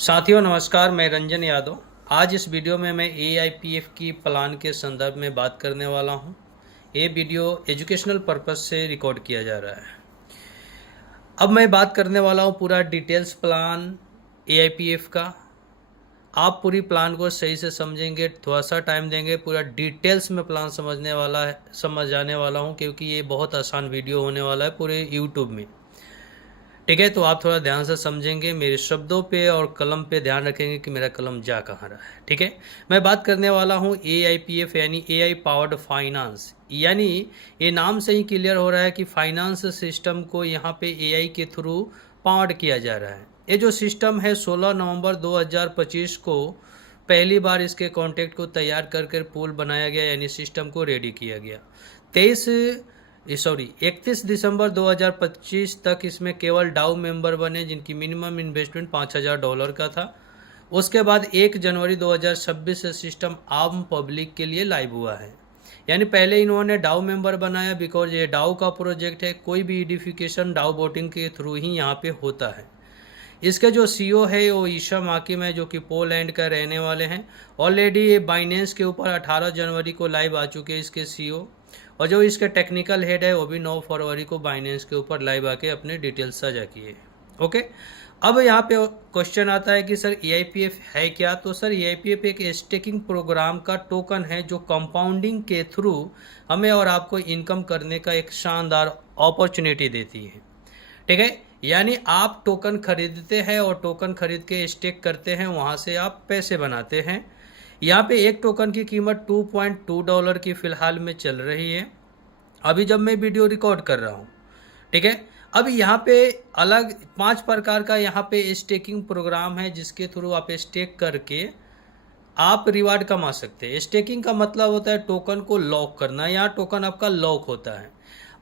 साथियों नमस्कार, मैं रंजन यादव। आज इस वीडियो में मैं AIPF की प्लान के संदर्भ में बात करने वाला हूं। ये वीडियो एजुकेशनल पर्पस से रिकॉर्ड किया जा रहा है। अब मैं बात करने वाला हूं पूरा डिटेल्स प्लान AIPF का। आप पूरी प्लान को सही से समझेंगे, थोड़ा सा टाइम देंगे, पूरा डिटेल्स में प्लान समझ जाने वाला हूं, क्योंकि ये बहुत आसान वीडियो होने वाला है पूरे यूट्यूब में। ठीक है, तो आप थोड़ा ध्यान से समझेंगे, मेरे शब्दों पे और कलम पे ध्यान रखेंगे कि मेरा कलम जा कहाँ रहा है। ठीक है, मैं बात करने वाला हूँ AIPF यानी AI पावर्ड फाइनेंस। यानी ये नाम से ही क्लियर हो रहा है कि फाइनेंस सिस्टम को यहाँ पे AI के थ्रू पावर्ड किया जा रहा है। ये जो सिस्टम है 16 नवंबर 2025 को पहली बार इसके कॉन्टेक्ट को तैयार कर पूल बनाया गया, यानी सिस्टम को रेडी किया गया। 31 दिसंबर 2025 तक इसमें केवल डाउ मेंबर बने जिनकी मिनिमम इन्वेस्टमेंट $5000 का था। उसके बाद 1 जनवरी 2026 से सिस्टम आम पब्लिक के लिए लाइव हुआ है। यानी पहले इन्होंने डाउ मेंबर बनाया, बिकॉज ये डाउ का प्रोजेक्ट है, कोई भी एडिफिकेशन डाउ वोटिंग के थ्रू ही यहाँ पे होता है। इसके जो CEO है वो ईशा माकिम है, जो कि पोलैंड का रहने वाले हैं। ऑलरेडी ये बाइनेंस के ऊपर 18 जनवरी को लाइव आ चुके हैं इसके CEO, और जो इसके टेक्निकल हेड है वो भी 9 फरवरी को बाइनेंस के ऊपर लाइव आके अपने डिटेल्स साझा किए। ओके, अब यहाँ पे क्वेश्चन आता है कि सर AIPF है क्या। तो सर AIPF एक स्टेकिंग प्रोग्राम का टोकन है जो कंपाउंडिंग के थ्रू हमें और आपको इनकम करने का एक शानदार अपॉर्चुनिटी देती है। ठीक है, यानी आप टोकन खरीदते हैं और टोकन खरीद के स्टेक करते हैं, वहाँ से आप पैसे बनाते हैं। यहाँ पे एक टोकन की कीमत $2.2 की फ़िलहाल में चल रही है, अभी जब मैं वीडियो रिकॉर्ड कर रहा हूँ। ठीक है, अब यहाँ पे अलग 5 प्रकार का यहाँ पे स्टेकिंग प्रोग्राम है, जिसके थ्रू आप स्टेक करके आप रिवार्ड कमा सकते हैं। स्टेकिंग का मतलब होता है टोकन को लॉक करना। यहाँ टोकन आपका लॉक होता है।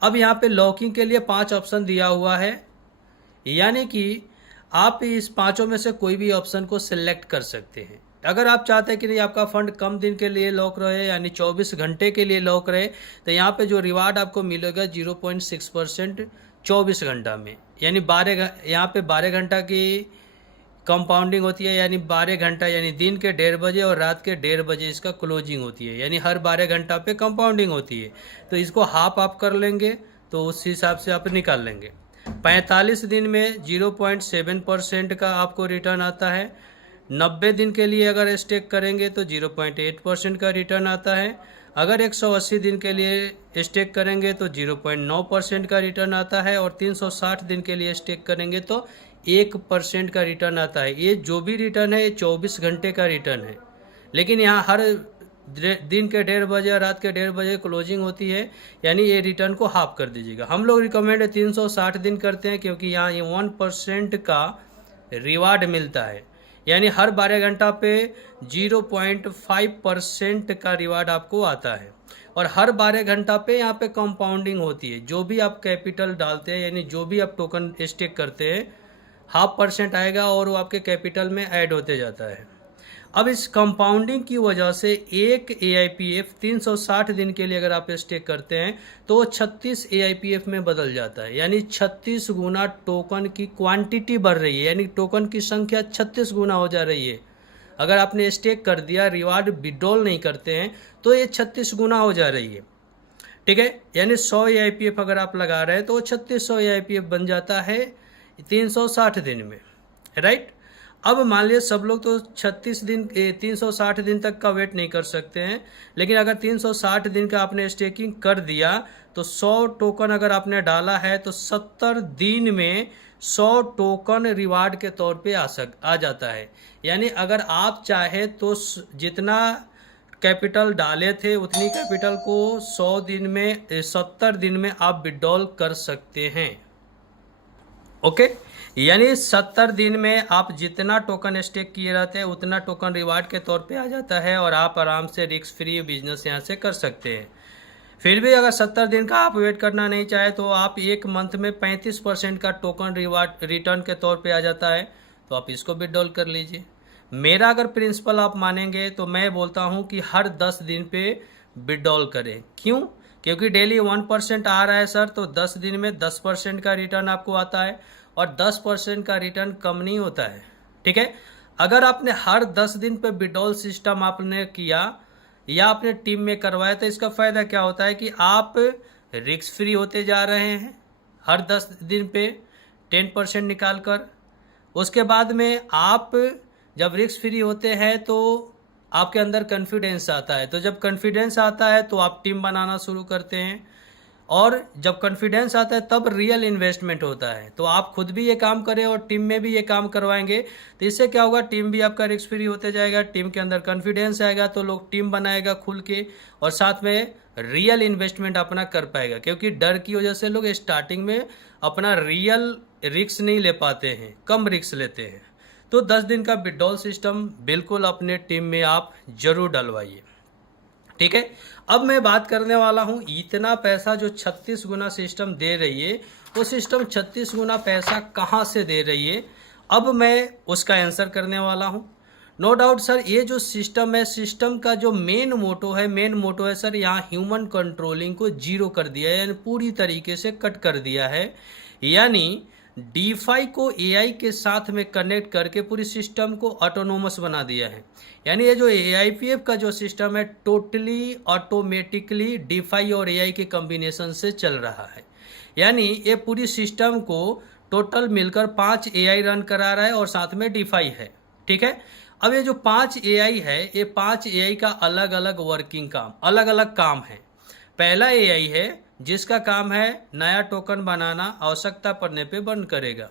अब यहाँ पे लॉकिंग के लिए 5 ऑप्शन दिया हुआ है, यानी कि आप इस पांचों में से कोई भी ऑप्शन को सिलेक्ट कर सकते हैं। अगर आप चाहते हैं कि नहीं आपका फंड कम दिन के लिए लॉक रहे, यानी 24 घंटे के लिए लॉक रहे, तो यहाँ पे जो रिवार्ड आपको मिलेगा 0.6% 24 घंटा में, यानी यहाँ पे 12 घंटा की कंपाउंडिंग होती है। यानी 12 घंटा यानी दिन के 1:30 बजे और रात के 1:30 बजे इसका क्लोजिंग होती है, यानी हर 12 घंटा पे कंपाउंडिंग होती है। तो इसको हाफ आप कर लेंगे तो उस हिसाब से आप निकाल लेंगे। 45 दिन में 0.7% का आपको रिटर्न आता है। 90 दिन के लिए अगर स्टेक करेंगे तो 0.8% का रिटर्न आता है। अगर 180 दिन के लिए स्टेक करेंगे तो 0.9% का रिटर्न आता है, और 360 दिन के लिए स्टेक करेंगे तो 1% का रिटर्न आता है। ये जो भी रिटर्न है ये 24 घंटे का रिटर्न है, लेकिन यहाँ हर दिन के 1:30 बजे और रात के 1:30 बजे क्लोजिंग होती है, यानी ये रिटर्न को हाफ कर दीजिएगा। हम लोग रिकमेंड 360 दिन करते हैं, क्योंकि यहाँ ये 1% का रिवार्ड मिलता है, यानी हर 12 घंटा पे 0.5% का रिवार्ड आपको आता है। और हर 12 घंटा पे यहाँ पे कंपाउंडिंग होती है। जो भी आप कैपिटल डालते हैं, यानी जो भी आप टोकन स्टेक करते हैं, 0.5% आएगा और वो आपके कैपिटल में ऐड होते जाता है। अब इस कंपाउंडिंग की वजह से एक AIPF 360 दिन के लिए अगर आप स्टेक करते हैं तो वो 36 AIPF में बदल जाता है, यानी 36 गुना टोकन की क्वांटिटी बढ़ रही है, यानी टोकन की संख्या 36 गुना हो जा रही है। अगर आपने स्टेक कर दिया, रिवार्ड विड्रॉल नहीं करते हैं, तो ये 36 गुना हो जा रही है। ठीक है, यानी 100 AIPF अगर आप लगा रहे हैं तो 3600 AIPF बन जाता है 360 दिन में, राइट। अब मान लिया सब लोग तो 360 दिन तक का वेट नहीं कर सकते हैं, लेकिन अगर 360 दिन का आपने स्टेकिंग कर दिया तो 100 टोकन अगर आपने डाला है तो 70 दिन में 100 टोकन रिवार्ड के तौर पे आ जाता है। यानी अगर आप चाहे तो जितना कैपिटल डाले थे उतनी कैपिटल को 70 दिन में आप विड्रॉल कर सकते हैं। ओके, यानी 70 दिन में आप जितना टोकन स्टेक किए रहते हैं उतना टोकन रिवार्ड के तौर पे आ जाता है, और आप आराम से रिस्क फ्री बिजनेस यहाँ से कर सकते हैं। फिर भी अगर 70 दिन का आप वेट करना नहीं चाहे तो आप एक मंथ में 35% का टोकन रिवार्ड रिटर्न के तौर पे आ जाता है, तो आप इसको विड्रॉल कर लीजिए। मेरा अगर प्रिंसिपल आप मानेंगे तो मैं बोलता हूँ कि हर 10 दिन पे विड्रॉल करें। क्यों? क्योंकि डेली 1% आ रहा है सर, तो 10 दिन में 10% का रिटर्न आपको आता है, और 10% का रिटर्न कम नहीं होता है। ठीक है, अगर आपने हर 10 दिन पे विड्रॉल सिस्टम आपने किया या अपने टीम में करवाया तो इसका फ़ायदा क्या होता है कि आप रिस्क फ्री होते जा रहे हैं हर 10 दिन पे 10% निकाल कर। उसके बाद में आप जब रिस्क फ्री होते हैं तो आपके अंदर कॉन्फिडेंस आता है, तो जब कॉन्फिडेंस आता है तो आप टीम बनाना शुरू करते हैं, और जब कॉन्फिडेंस आता है तब रियल इन्वेस्टमेंट होता है। तो आप खुद भी ये काम करें और टीम में भी ये काम करवाएंगे तो इससे क्या होगा, टीम भी आपका रिस्क फ्री होते जाएगा, टीम के अंदर कॉन्फिडेंस आएगा तो लोग टीम बनाएगा खुल के, और साथ में रियल इन्वेस्टमेंट अपना कर पाएगा। क्योंकि डर की वजह से लोग स्टार्टिंग में अपना रियल रिस्क नहीं ले पाते हैं, कम रिस्क लेते हैं। तो 10 दिन का विड्रॉल सिस्टम बिल्कुल अपने टीम में आप जरूर डलवाइए, ठीक है। अब मैं बात करने वाला हूं इतना पैसा जो 36 गुना सिस्टम दे रही है, वो सिस्टम 36 गुना पैसा कहां से दे रही है, अब मैं उसका आंसर करने वाला हूं। नो डाउट सर, ये जो सिस्टम है, सिस्टम का जो मेन मोटो है सर, यहाँ ह्यूमन कंट्रोलिंग को जीरो कर दिया है, यानी पूरी तरीके से कट कर दिया है। यानी डीफाई को एआई के साथ में कनेक्ट करके पूरी सिस्टम को ऑटोनोमस बना दिया है। यानी ये जो एआईपीएफ का जो सिस्टम है टोटली ऑटोमेटिकली डीफाई और एआई के कॉम्बिनेशन से चल रहा है। यानी ये पूरी सिस्टम को टोटल मिलकर 5 एआई रन करा रहा है और साथ में डीफाई है, ठीक है। अब ये जो 5 एआई है, ये 5 एआई का अलग अलग वर्किंग काम, अलग अलग काम है। पहला एआई है जिसका काम है नया टोकन बनाना, आवश्यकता पड़ने पे बंद करेगा।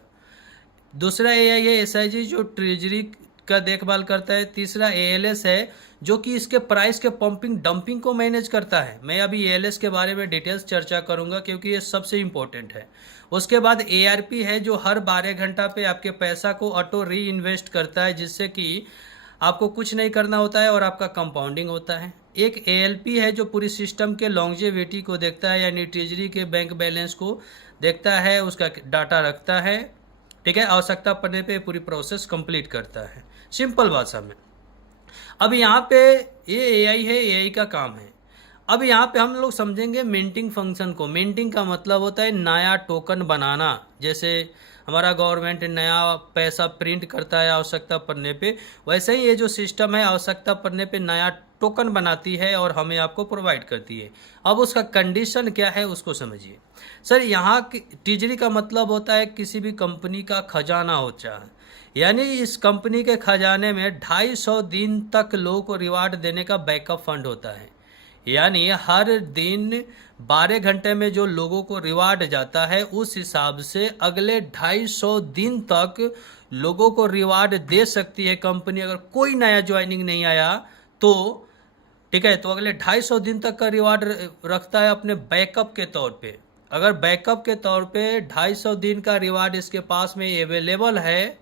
दूसरा एआई है एसआईजी जो ट्रेजरी का देखभाल करता है। तीसरा एएलएस है जो कि इसके प्राइस के पंपिंग डंपिंग को मैनेज करता है। मैं अभी एएलएस के बारे में डिटेल्स चर्चा करूंगा क्योंकि ये सबसे इम्पोर्टेंट है। उसके बाद एआरपी है जो हर 12 घंटा पे आपके पैसा को ऑटो री इन्वेस्ट करता है, जिससे कि आपको कुछ नहीं करना होता है और आपका कंपाउंडिंग होता है। एक एएलपी है जो पूरी सिस्टम के लॉन्जेविटी को देखता है, यानी ट्रेजरी के बैंक बैलेंस को देखता है, उसका डाटा रखता है, ठीक है। आवश्यकता पड़ने पे पूरी प्रोसेस कंप्लीट करता है, सिंपल भाषा में। अब यहाँ पे ये एआई है, एआई का काम है। अब यहाँ पे हम लोग समझेंगे मिंटिंग फंक्शन को। मिंटिंग का मतलब होता है नया टोकन बनाना। जैसे हमारा गवर्नमेंट नया पैसा प्रिंट करता है आवश्यकता पड़ने पे, वैसे ही ये जो सिस्टम है आवश्यकता पड़ने पे नया टोकन बनाती है और हमें आपको प्रोवाइड करती है। अब उसका कंडीशन क्या है उसको समझिए। सर यहाँ ट्रेजरी का मतलब होता है किसी भी कंपनी का खजाना होता है। यानी इस कंपनी के खजाने में 250 दिन तक लोगों को रिवार्ड देने का बैकअप फंड होता है। यानी हर दिन 12 घंटे में जो लोगों को रिवार्ड जाता है उस हिसाब से अगले 250 दिन तक लोगों को रिवार्ड दे सकती है कंपनी। अगर कोई नया ज्वाइनिंग नहीं आया तो ठीक है, तो अगले 250 दिन तक का रिवार्ड रखता है अपने बैकअप के तौर पे। अगर बैकअप के तौर पे 250 दिन का रिवार्ड इसके पास में अवेलेबल है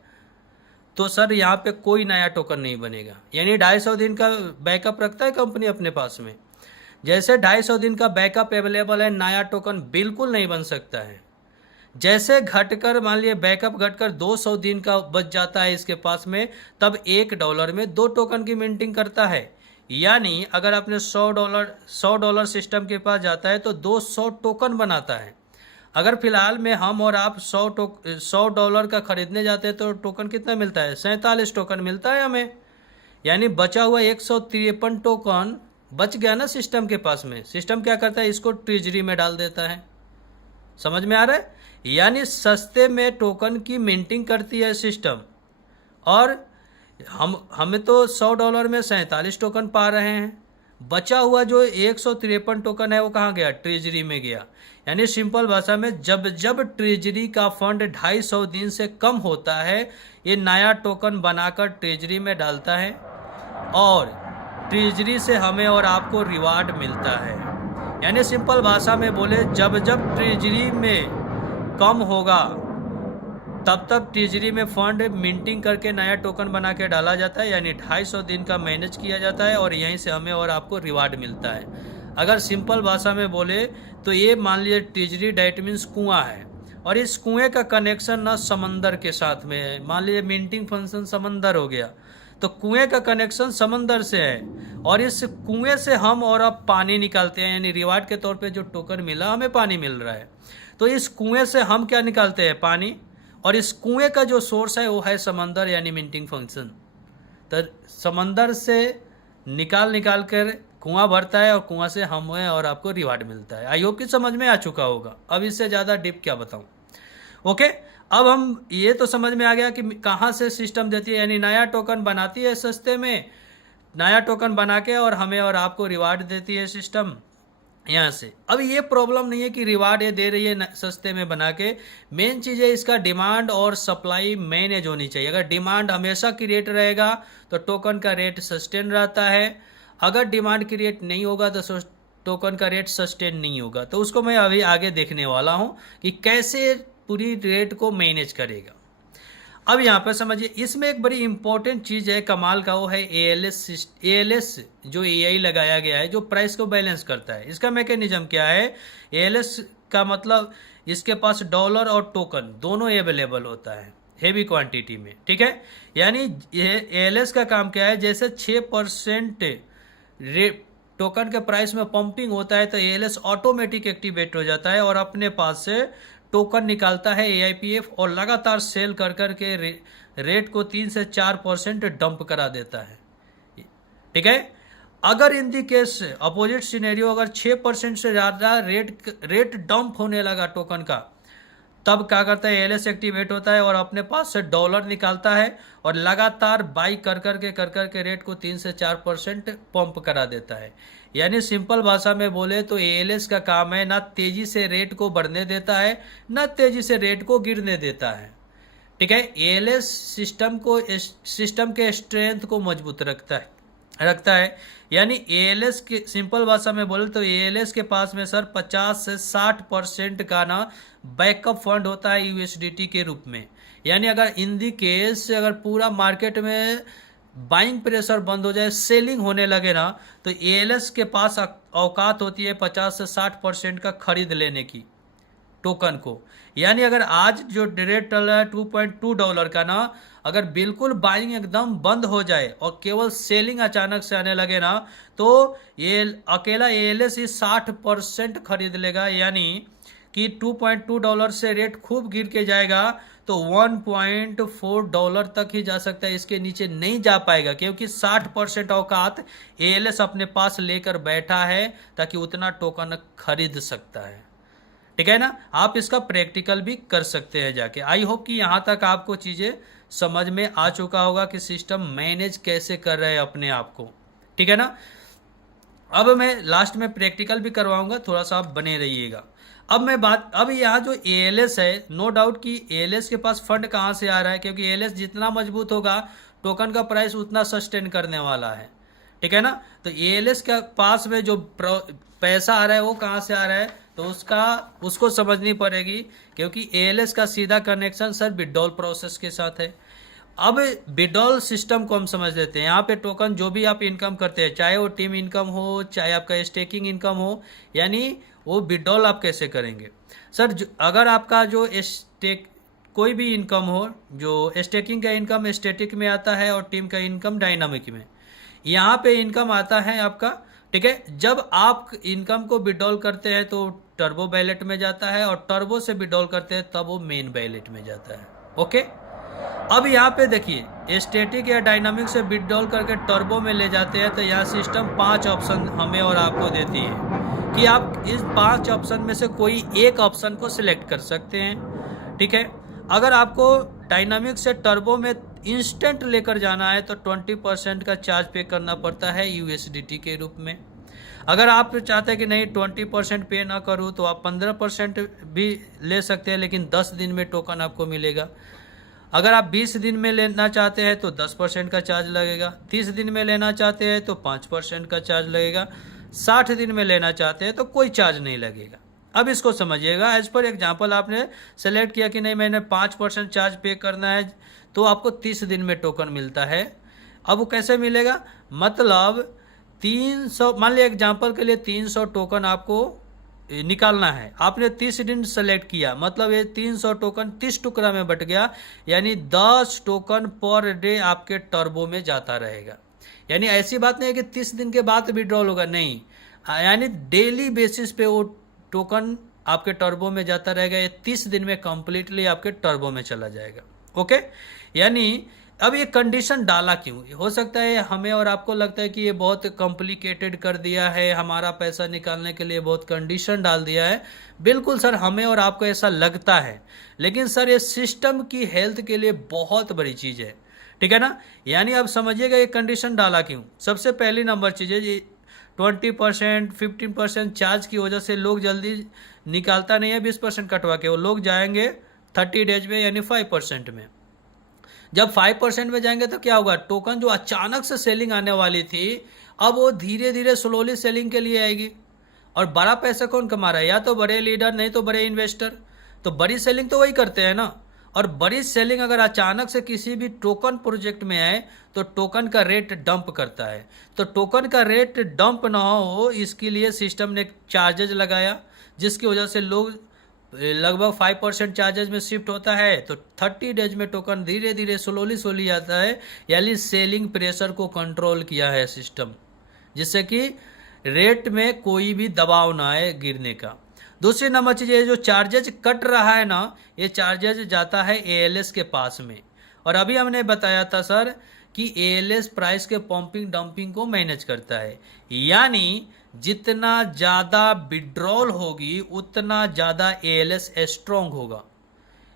तो सर यहाँ पे कोई नया टोकन नहीं बनेगा। यानी 250 दिन का बैकअप रखता है कंपनी अपने पास में। जैसे 250 दिन का बैकअप अवेलेबल है, नया टोकन बिल्कुल नहीं बन सकता है। जैसे घटकर मान लिए बैकअप घटकर 200 दिन का बच जाता है इसके पास में, तब $1 में 2 टोकन की मिंटिंग करता है। यानी अगर आपने $100 सिस्टम के पास जाता है तो 200 टोकन बनाता है। अगर फिलहाल में हम और आप $100 का खरीदने जाते हैं तो टोकन कितना मिलता है? 47 टोकन मिलता है हमें। यानी बचा हुआ 153 टोकन बच गया ना सिस्टम के पास में। सिस्टम क्या करता है, इसको ट्रेजरी में डाल देता है। समझ में आ रहा है? यानी सस्ते में टोकन की मिंटिंग करती है सिस्टम, और हमें तो $100 में 47 टोकन पा रहे हैं। बचा हुआ जो 153 टोकन है वो कहाँ गया? ट्रेजरी में गया। यानी सिंपल भाषा में जब जब ट्रेजरी का फंड 250 दिन से कम होता है ये नया टोकन बनाकर ट्रेजरी में डालता है और ट्रेजरी से हमें और आपको रिवार्ड मिलता है। यानी सिंपल भाषा में बोले जब जब ट्रेजरी में कम होगा तब तब ट्रेजरी में फंड मिंटिंग करके नया टोकन बना के डाला जाता है। यानी 250 दिन का मैनेज किया जाता है और यहीं से हमें और आपको रिवार्ड मिलता है। अगर सिंपल भाषा में बोले तो ये मान लीजिए ट्रेजरी डेट मीन्स कुआं है, और इस कुएं का कनेक्शन ना समंदर के साथ में है। मान लीजिए मिंटिंग फंक्शन समंदर हो गया तो कुएं का कनेक्शन समंदर से है, और इस कुएं से हम और अब पानी निकालते हैं। यानी रिवार्ड के तौर पे जो टोकन मिला हमें पानी मिल रहा है, तो इस कुएं से हम क्या निकालते हैं? पानी। और इस कुएं का जो सोर्स है वो है समंदर, यानी मिंटिंग फंक्शन। तो समंदर से निकाल कर कुआं भरता है और कुआं से हमें और आपको रिवार्ड मिलता है। आई होप कि समझ में आ चुका होगा। अब इससे ज़्यादा डीप क्या बताऊं। ओके, अब हम ये तो समझ में आ गया कि कहाँ से सिस्टम देती है, यानी नया टोकन बनाती है सस्ते में, नया टोकन बना के और हमें और आपको रिवार्ड देती है सिस्टम यहाँ से। अब ये प्रॉब्लम नहीं है कि रिवार्ड ये दे रही है सस्ते में बना के, मेन चीज़ है इसका डिमांड और सप्लाई मैनेज होनी चाहिए। अगर डिमांड हमेशा क्रिएट रहेगा तो टोकन का रेट सस्टेन रहता है, अगर डिमांड क्रिएट नहीं होगा तो टोकन का रेट सस्टेन नहीं होगा। तो उसको मैं अभी आगे देखने वाला हूँ कि कैसे पूरी रेट को मैनेज करेगा। अब यहाँ पर समझिए, इसमें एक बड़ी इंपॉर्टेंट चीज़ है कमाल का, वो है एएलएस जो एआई लगाया गया है जो प्राइस को बैलेंस करता है। इसका मैकेनिज्म क्या है, एएलएस का मतलब इसके पास डॉलर और टोकन दोनों अवेलेबल होता है हेवी क्वांटिटी में, ठीक है। यानी ये एएलएस का काम क्या है, जैसे 6% टोकन के प्राइस में पंपिंग होता है तो एएलएस ऑटोमेटिक एक्टिवेट हो जाता है और अपने पास से टोकन निकालता है एआईपीएफ और लगातार सेल कर के रेट को 3 से 4% डंप करा देता है, ठीक है। अगर इन दी केस अपोजिट सिनेरियो, अगर 6% से ज़्यादा रेट डंप होने लगा टोकन का, तब क्या करता है, एएलएस एक्टिवेट होता है और अपने पास से डॉलर निकालता है और लगातार बाई कर के रेट को 3 से 4% पंप करा देता है। यानी सिंपल भाषा में बोले तो एएलएस का काम है ना तेजी से रेट को बढ़ने देता है ना तेजी से रेट को गिरने देता है, ठीक है। एएलएस सिस्टम के स्ट्रेंथ को मजबूत रखता है। यानी एएलएस के सिंपल भाषा में बोले तो एएलएस के पास में सर 50 से 60% का ना बैकअप फंड होता है यूएसडीटी के रूप में। यानी अगर इन दी केस अगर पूरा मार्केट में बाइंग प्रेशर बंद हो जाए, सेलिंग होने लगे ना, तो एएलएस के पास औकात होती है 50 से 60% का खरीद लेने की टोकन को। यानी अगर आज जो रेट चल रहा है $2.2 का ना, अगर बिल्कुल बाइंग एकदम बंद हो जाए और केवल सेलिंग अचानक से आने लगे ना, तो ये अकेला एएलएस ही 60% खरीद लेगा। यानी कि $2.2 से रेट खूब गिर के जाएगा तो $1.4 तक ही जा सकता है, इसके नीचे नहीं जा पाएगा, क्योंकि 60% औकात एएलएस अपने पास लेकर बैठा है ताकि उतना टोकन खरीद सकता है, ठीक है ना। आप इसका प्रैक्टिकल भी कर सकते हैं जाके। आई होप कि यहाँ तक आपको चीज़ें समझ में आ चुका होगा कि सिस्टम मैनेज कैसे कर रहे हैं अपने आप को, ठीक है ना। अब मैं लास्ट में प्रैक्टिकल भी करवाऊंगा, थोड़ा सा आप बने रहिएगा। अब यहाँ जो एएलएस है, नो डाउट कि एएलएस के पास फंड कहाँ से आ रहा है, क्योंकि एएलएस जितना मजबूत होगा टोकन का प्राइस उतना सस्टेन करने वाला है, ठीक है ना। तो एएलएस के पास में जो पैसा आ रहा है वो कहाँ से आ रहा है, तो उसको समझनी पड़ेगी, क्योंकि एएलएस का सीधा कनेक्शन सर विड्रॉल प्रोसेस के साथ है। अब विड्रॉल सिस्टम को हम समझ लेते हैं। यहाँ पे टोकन जो भी आप इनकम करते हैं, चाहे वो टीम इनकम हो चाहे आपका स्टेकिंग इनकम हो, यानी वो विड्रॉल आप कैसे करेंगे सर। अगर आपका जो कोई भी इनकम हो, जो स्टेकिंग का इनकम स्टैटिक में आता है और टीम का इनकम डायनामिक में, यहाँ पे इनकम आता है आपका, ठीक है। जब आप इनकम को विड्रॉल करते हैं तो टर्बो वैलेट में जाता है और टर्बो से विड्रॉल करते हैं तब वो मेन वैलेट में जाता है, ओके। अब यहाँ पे देखिए, स्टैटिक या डायनामिक से विड्रॉल करके टर्बो में ले जाते हैं तो यहाँ सिस्टम 5 ऑप्शन हमें और आपको देती है कि आप इस 5 ऑप्शन में से कोई एक ऑप्शन को सिलेक्ट कर सकते हैं, ठीक है। अगर आपको डायनामिक से टर्बो में इंस्टेंट लेकर जाना है तो 20% का चार्ज पे करना पड़ता है यूएसडीटी के रूप में। अगर आप चाहते हैं कि नहीं 20% पे ना करूँ तो आप 15% भी ले सकते हैं, लेकिन 10 दिन में टोकन आपको मिलेगा। अगर आप 20 दिन में लेना चाहते हैं तो 10% का चार्ज लगेगा, 30 दिन में लेना चाहते हैं तो 5% का चार्ज लगेगा, 60 दिन में लेना चाहते हैं तो कोई चार्ज नहीं लगेगा। अब इसको समझिएगा, एज पर एग्जांपल आपने सेलेक्ट किया कि नहीं मैंने 5% चार्ज पे करना है, तो आपको 30 दिन में टोकन मिलता है। अब वो कैसे मिलेगा, मतलब 300, मान लिया एग्जांपल के लिए 300 टोकन आपको निकालना है, आपने 30 दिन सेलेक्ट किया, मतलब ये 300 टोकन 30 टुकड़ा में बट गया, यानी 10 टोकन पर डे आपके टर्बो में जाता रहेगा। यानी ऐसी बात नहीं है कि 30 दिन के बाद विड्रॉल होगा, नहीं, यानी डेली बेसिस पे वो टोकन आपके टर्बो में जाता रहेगा। ये 30 दिन में कंप्लीटली आपके टर्बो में चला जाएगा, ओके। यानी अब ये कंडीशन डाला क्यों? हो सकता है हमें और आपको लगता है कि ये बहुत कॉम्प्लिकेटेड कर दिया है, हमारा पैसा निकालने के लिए बहुत कंडीशन डाल दिया है। बिल्कुल सर, हमें और आपको ऐसा लगता है, लेकिन सर ये सिस्टम की हेल्थ के लिए बहुत बड़ी चीज़ है, ठीक है ना। यानी आप समझिएगा ये कंडीशन डाला क्यों। सबसे पहली नंबर चीज़ है ये 20% 15% चार्ज की वजह से लोग जल्दी निकालता नहीं है 20% कटवा के, वो लोग जाएंगे 30 डेज में यानी 5% में। जब 5% में जाएंगे तो क्या होगा, टोकन जो अचानक से सेलिंग आने वाली थी अब वो धीरे धीरे स्लोली सेलिंग के लिए आएगी। और बड़ा पैसा कौन कमा रहा है, या तो बड़े लीडर नहीं तो बड़े इन्वेस्टर। तो बड़ी सेलिंग तो वही करते हैं ना। और बड़ी सेलिंग अगर अचानक से किसी भी टोकन प्रोजेक्ट में आए तो टोकन का रेट डंप करता है। तो टोकन का रेट डंप ना हो इसके लिए सिस्टम ने चार्जेज लगाया, जिसकी वजह से लोग लगभग 5% चार्जेज में शिफ्ट होता है। तो 30 डेज में टोकन धीरे धीरे स्लोली आता है, यानी सेलिंग प्रेशर को कंट्रोल किया है सिस्टम, जिससे कि रेट में कोई भी दबाव ना आए गिरने का। दूसरी नंबर चीज़, ये जो चार्जेज कट रहा है ना, ये चार्जेज जाता है एएलएस के पास में। और अभी हमने बताया था सर कि एएलएस प्राइस के पंपिंग डंपिंग को मैनेज करता है, यानी जितना ज़्यादा विड्रॉल होगी उतना ज़्यादा एएलएस स्ट्रॉन्ग होगा।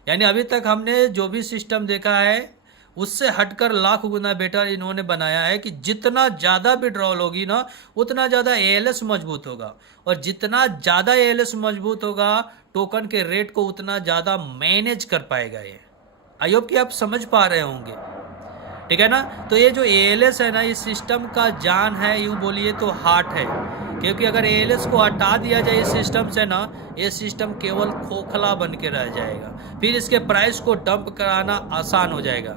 यानी अभी तक हमने जो भी सिस्टम देखा है उससे हटकर लाख गुना बेटर इन्होंने बनाया है कि जितना ज़्यादा विड्रॉल होगी ना उतना ज़्यादा एएलएस मजबूत होगा, और जितना ज़्यादा एएलएस मजबूत होगा टोकन के रेट को उतना ज़्यादा मैनेज कर पाएगा ये। आई होप कि आप समझ पा रहे होंगे, ठीक है ना। तो ये जो एएलएस है ना, इस सिस्टम का जान है, यूँ बोलिए तो हार्ट है। क्योंकि अगर एएलएस को हटा दिया जाए इस सिस्टम से ना, ये सिस्टम केवल खोखला बन के रह जाएगा, फिर इसके प्राइस को डंप कराना आसान हो जाएगा,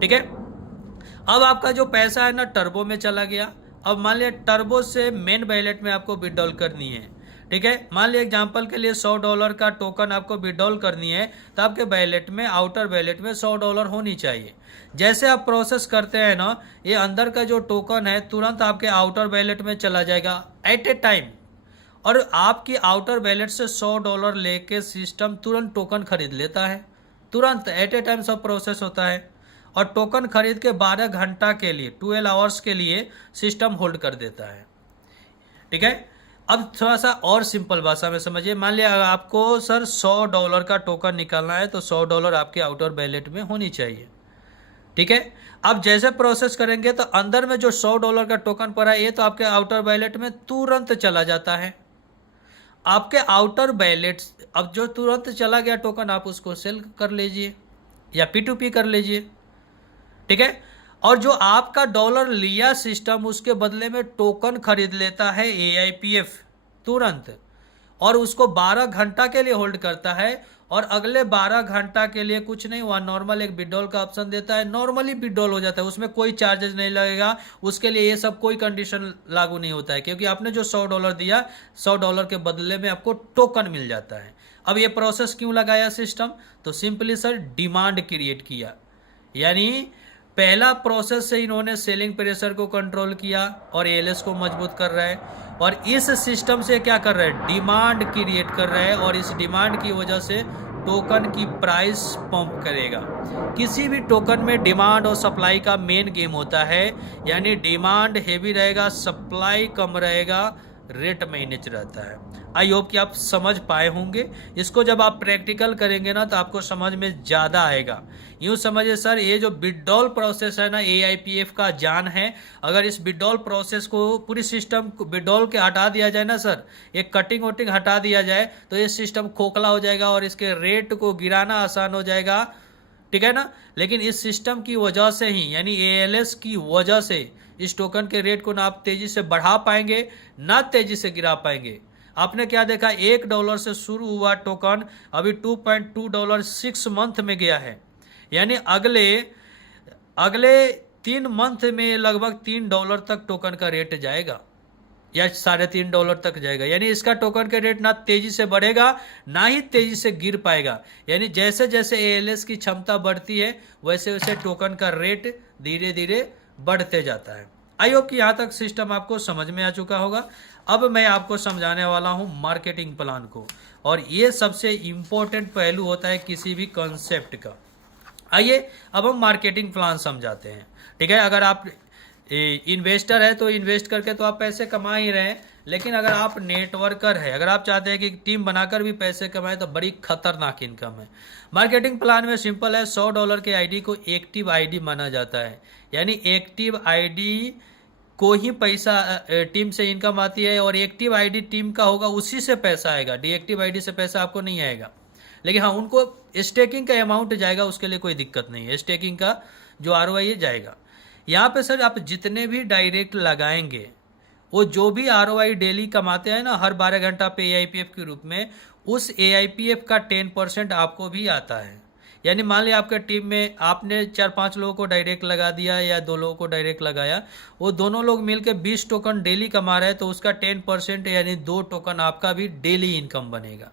ठीक है। अब आपका जो पैसा है ना टर्बो में चला गया। अब मान लिया टर्बो से मेन वैलेट में आपको विड्रॉल करनी है, ठीक है। मान लिया एग्जांपल के लिए $100 का टोकन आपको विड्रॉल करनी है, तो आपके वैलेट में आउटर वैलेट में $100 होनी चाहिए। जैसे आप प्रोसेस करते हैं ना, ये अंदर का जो टोकन है तुरंत आपके आउटर वैलेट में चला जाएगा एट ए टाइम, और आपकी आउटर वैलेट से $100 लेके सिस्टम तुरंत टोकन खरीद लेता है। तुरंत एट ए टाइम सब प्रोसेस होता है, और टोकन खरीद के 12 घंटा के लिए 12 आवर्स के लिए सिस्टम होल्ड कर देता है, ठीक है। अब थोड़ा सा और सिंपल भाषा में समझिए। मान लिया आपको सर $100 का टोकन निकालना है, तो $100 आपके आउटर वैलेट में होनी चाहिए, ठीक है। अब जैसे प्रोसेस करेंगे तो अंदर में जो $100 का टोकन पड़ा है ये तो आपके आउटर वैलेट में तुरंत चला जाता है। आपके आउटर वैलेट अब जो तुरंत चला गया टोकन, आप उसको सेल कर लीजिए या P2P कर लीजिए, ठीक है। और जो आपका डॉलर लिया सिस्टम, उसके बदले में टोकन खरीद लेता है AIPF तुरंत, और उसको 12 घंटा के लिए होल्ड करता है, और अगले 12 घंटा के लिए कुछ नहीं हुआ, नॉर्मल एक विड्रॉल का ऑप्शन देता है, नॉर्मली विड्रॉल हो जाता है, उसमें कोई चार्जेस नहीं लगेगा। उसके लिए ये सब कोई कंडीशन लागू नहीं होता है, क्योंकि आपने जो $100 दिया, $100 के बदले में आपको टोकन मिल जाता है। अब ये प्रोसेस क्यों लगाया सिस्टम, तो सिंपली सर डिमांड क्रिएट किया। यानी पहला प्रोसेस से इन्होंने सेलिंग प्रेशर को कंट्रोल किया और एएलएस को मजबूत कर रहा है, और इस सिस्टम से क्या कर रहा है, डिमांड क्रिएट कर रहा है, और इस डिमांड की वजह से टोकन की प्राइस पंप करेगा। किसी भी टोकन में डिमांड और सप्लाई का मेन गेम होता है, यानी डिमांड हेवी रहेगा, सप्लाई कम रहेगा, रेट मैनेज रहता है। आई होप कि आप समझ पाए होंगे। इसको जब आप प्रैक्टिकल करेंगे ना तो आपको समझ में ज़्यादा आएगा। यूँ समझिए सर, ये जो विड्रॉल प्रोसेस है ना, AIPF का जान है। अगर इस विड्रॉल प्रोसेस को पूरी सिस्टम को विड्रॉल के हटा दिया जाए ना सर, एक कटिंग वटिंग हटा दिया जाए, तो ये सिस्टम खोखला हो जाएगा और इसके रेट को गिराना आसान हो जाएगा, ठीक है ना। लेकिन इस सिस्टम की वजह से ही, यानी ALS की वजह से, इस टोकन के रेट को ना आप तेजी से बढ़ा पाएंगे ना तेजी से गिरा पाएंगे। आपने क्या देखा, $1 से शुरू हुआ टोकन अभी $2.2 6 मंथ में गया है, यानी अगले 3 मंथ में लगभग $3 तक टोकन का रेट जाएगा, या $3.5 तक जाएगा। यानी इसका टोकन का रेट ना तेजी से बढ़ेगा ना ही तेजी से गिर पाएगा। यानी जैसे जैसे ALS की क्षमता बढ़ती है वैसे वैसे टोकन का रेट धीरे धीरे बढ़ते जाता है। आई होप कि यहाँ तक सिस्टम आपको समझ में आ चुका होगा। अब मैं आपको समझाने वाला हूँ मार्केटिंग प्लान को, और ये सबसे इम्पोर्टेंट पहलू होता है किसी भी कॉन्सेप्ट का। आइए अब हम मार्केटिंग प्लान समझाते हैं। ठीक है, अगर आप इन्वेस्टर है तो इन्वेस्ट करके तो आप पैसे कमा ही रहे हैं, लेकिन अगर आप नेटवर्कर है, अगर आप चाहते हैं कि टीम बनाकर भी पैसे कमाए तो बड़ी खतरनाक इनकम है। मार्केटिंग प्लान में सिंपल है, $100 के आईडी को एक्टिव आईडी माना जाता है, यानी एक्टिव आईडी को ही पैसा टीम से इनकम आती है, और एक्टिव आईडी टीम का होगा उसी से पैसा आएगा, डीएक्टिव आईडी से पैसा आपको नहीं आएगा। लेकिन हाँ, उनको स्टेकिंग का अमाउंट जाएगा, उसके लिए कोई दिक्कत नहीं है, स्टेकिंग का जो आरओआई है जाएगा। यहाँ पे सर आप जितने भी डायरेक्ट लगाएंगे, वो जो भी आरओआई डेली कमाते हैं ना हर 12 घंटा पे एआईपीएफ के रूप में, उस एआईपीएफ का 10% आपको भी आता है। यानी मान लिया आपके टीम में आपने 4-5 लोगों को डायरेक्ट लगा दिया या 2 लोगों को डायरेक्ट लगाया, वो दोनों लोग मिलकर 20 टोकन डेली कमा रहे हैं, तो उसका 10% यानी 2 टोकन आपका भी डेली इनकम बनेगा।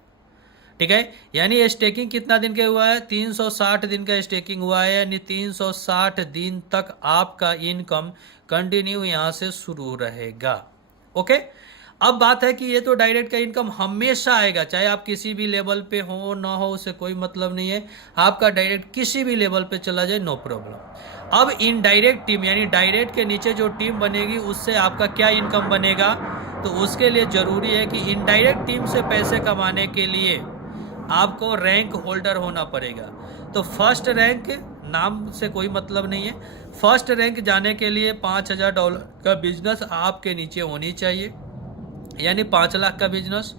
ठीक है, यानी स्टेकिंग कितना दिन का हुआ है, 360 दिन का स्टेकिंग हुआ है, यानी 360 दिन तक आपका इनकम कंटिन्यू यहां से शुरू रहेगा। ओके, अब बात है कि ये तो डायरेक्ट का इनकम हमेशा आएगा, चाहे आप किसी भी लेवल पे हो ना हो, उससे कोई मतलब नहीं है, आपका डायरेक्ट किसी भी लेवल पे चला जाए नो प्रॉब्लम। अब इनडायरेक्ट टीम यानी डायरेक्ट के नीचे जो टीम बनेगी उससे आपका क्या इनकम बनेगा, तो उसके लिए जरूरी है कि इनडायरेक्ट टीम से पैसे कमाने के लिए आपको रैंक होल्डर होना पड़ेगा। तो फर्स्ट रैंक नाम से कोई मतलब नहीं है, फर्स्ट रैंक जाने के लिए $5000 का बिजनेस आपके नीचे होनी चाहिए, यानी 5 लाख का बिजनेस।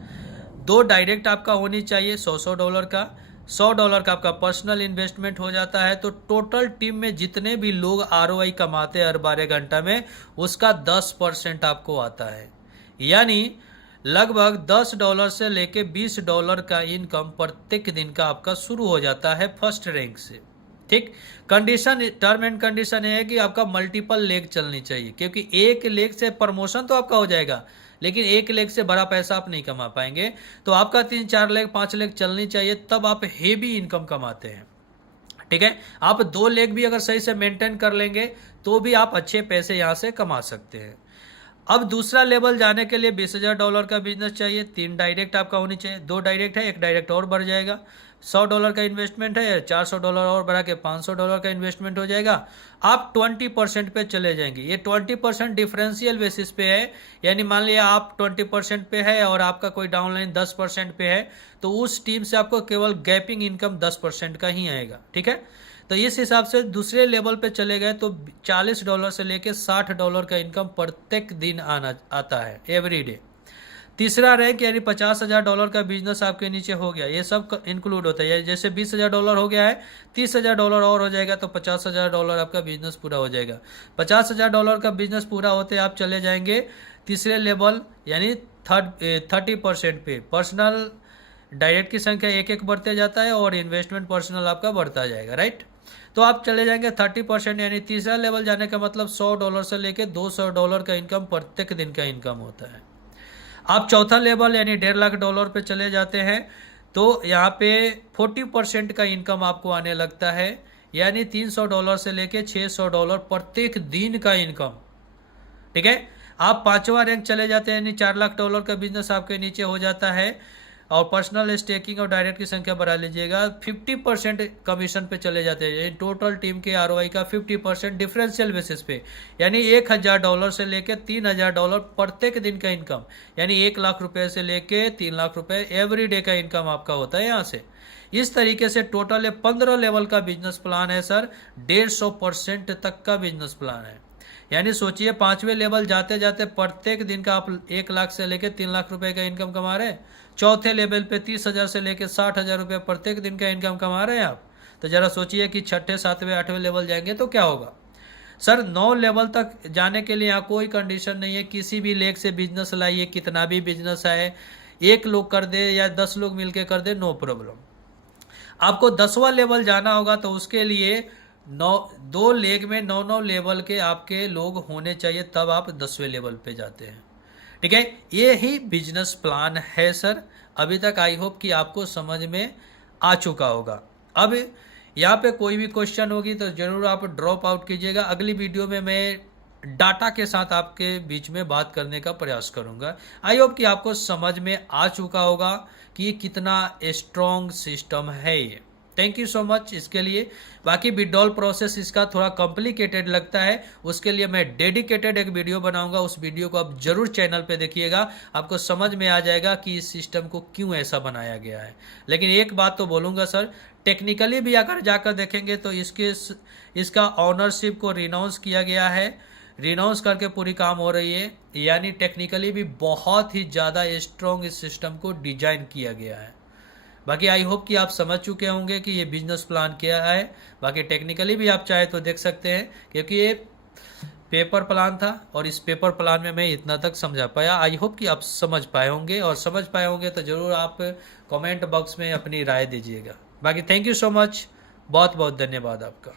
2 डायरेक्ट आपका होनी चाहिए $100 का, $100 का आपका पर्सनल इन्वेस्टमेंट हो जाता है। तो टोटल टीम में जितने भी लोग आरओआई कमाते हैं हर 12 घंटा में, उसका 10% आपको आता है, यानी लगभग $10 से लेके $20 का इनकम प्रत्येक दिन का आपका शुरू हो जाता है फर्स्ट रैंक से। ठीक, कंडीशन, टर्म एंड कंडीशन है कि आपका मल्टीपल लेग चलनी चाहिए, क्योंकि एक लेग से प्रमोशन तो आपका हो जाएगा, लेकिन एक लेग से बड़ा पैसा आप नहीं कमा पाएंगे। तो आपका 3-4 लेग 5 लेग चलनी चाहिए, तब आप हेवी इनकम कमाते हैं। ठीक है, आप 2 लेग भी अगर सही से मेंटेन कर लेंगे तो भी आप अच्छे पैसे यहां से कमा सकते हैं। अब दूसरा लेवल जाने के लिए $20,000 का बिजनेस चाहिए, 3 डायरेक्ट आपका होनी चाहिए, 2 डायरेक्ट है, 1 डायरेक्ट और बढ़ जाएगा। $100 का इन्वेस्टमेंट है, $400 और बढ़ा के $500 का इन्वेस्टमेंट हो जाएगा। आप 20% पे चले जाएंगे, ये 20% डिफरेंशियल बेसिस पे है, यानी मान लिया आप 20% पे है और आपका कोई डाउनलाइन 10% पे है, तो उस टीम से आपको केवल गैपिंग इनकम 10% का ही आएगा। ठीक है, तो इस हिसाब से दूसरे लेवल पे चले गए तो $40 से लेके $60 का इनकम प्रत्येक दिन आता है, एवरी डे। तीसरा रैंक यानी $50,000 का बिजनेस आपके नीचे हो गया, ये सब इंक्लूड होता है। जैसे $20,000 हो गया है, $30,000 और हो जाएगा तो $50,000 आपका बिजनेस पूरा हो जाएगा। $50,000 का बिजनेस पूरा होते आप चले जाएंगे तीसरे लेवल यानी 30% पे। पर्सनल डायरेक्ट की संख्या एक बढ़ते जाता है और इन्वेस्टमेंट पर्सनल आपका बढ़ता जाएगा, राइट। तो आप चले जाएंगे 30%, यानी तीसरा लेवल जाने का मतलब $100 से लेके $200 का इनकम प्रत्येक दिन का इनकम होता है। आप चौथा लेवल यानी $1.5 लाख पे चले जाते हैं तो यहाँ पे 40% का इनकम आपको आने लगता है, यानी $300 से लेके $600 प्रत्येक दिन का इनकम। ठीक है, आप 5वां रैंक चले जाते हैं यानी $4 लाख का बिजनेस आपके नीचे हो जाता है, और पर्सनल स्टेकिंग और डायरेक्ट की संख्या बढ़ा लीजिएगा। 50% कमीशन पे चले जाते हैं, टोटल टीम के आरओआई का 50% डिफरेंशियल बेसिस पे, यानी $1,000 से लेके $3,000 प्रत्येक दिन का इनकम, यानी ₹1,00,000 से लेके ₹3,00,000 एवरी डे का इनकम आपका होता है यहाँ से। इस तरीके से टोटल 15 लेवल का बिजनेस प्लान है सर, 150% तक का बिजनेस प्लान है। यानी सोचिए 5वें लेवल जाते जाते प्रत्येक दिन का आप 1 लाख से लेके 3 लाख रुपए का इनकम कमा रहे हैं। चौथे लेवल पे 30,000 से लेके 60,000 रुपये प्रत्येक दिन का इनकम कमा रहे हैं आप। तो जरा सोचिए कि 6ठे 7वें 8वें लेवल जाएंगे तो क्या होगा। सर 9 लेवल तक जाने के लिए यहाँ कोई कंडीशन नहीं है, किसी भी लेग से बिजनेस लाइए, कितना भी बिजनेस आए, 1 लोग कर दे या 10 लोग मिलकर कर दे, नो प्रॉब्लम। आपको 10वां लेवल जाना होगा तो उसके लिए 2 लेग में 9 लेवल के आपके लोग होने चाहिए, तब आप 10वें लेवल पे जाते हैं। ठीक है, ये ही बिजनेस प्लान है सर। अभी तक आई होप कि आपको समझ में आ चुका होगा। अब यहाँ पे कोई भी क्वेश्चन होगी तो जरूर आप ड्रॉप आउट कीजिएगा। अगली वीडियो में मैं डाटा के साथ आपके बीच में बात करने का प्रयास करूंगा। आई होप कि आपको समझ में आ चुका होगा कि ये कितना स्ट्रॉन्ग सिस्टम है ये। थैंक यू सो मच इसके लिए। बाकी विड्रॉल प्रोसेस इसका थोड़ा कॉम्प्लिकेटेड लगता है, उसके लिए मैं डेडिकेटेड एक वीडियो बनाऊंगा, उस वीडियो को आप जरूर चैनल पे देखिएगा, आपको समझ में आ जाएगा कि इस सिस्टम को क्यों ऐसा बनाया गया है। लेकिन एक बात तो बोलूँगा सर, टेक्निकली भी अगर जाकर देखेंगे तो इसका ऑनरशिप को रिनाउंस किया गया है, रिनाउंस करके पूरी काम हो रही है, यानी टेक्निकली भी बहुत ही ज़्यादा स्ट्रॉन्ग इस सिस्टम को डिजाइन किया गया है। बाकी आई होप कि आप समझ चुके होंगे कि ये बिजनेस प्लान क्या है। बाकी टेक्निकली भी आप चाहे तो देख सकते हैं, क्योंकि ये पेपर प्लान था और इस पेपर प्लान में मैं इतना तक समझा पाया। आई होप कि आप समझ पाए होंगे, और समझ पाए होंगे तो ज़रूर आप कमेंट बॉक्स में अपनी राय दीजिएगा। बाकी थैंक यू सो मच, बहुत बहुत धन्यवाद आपका।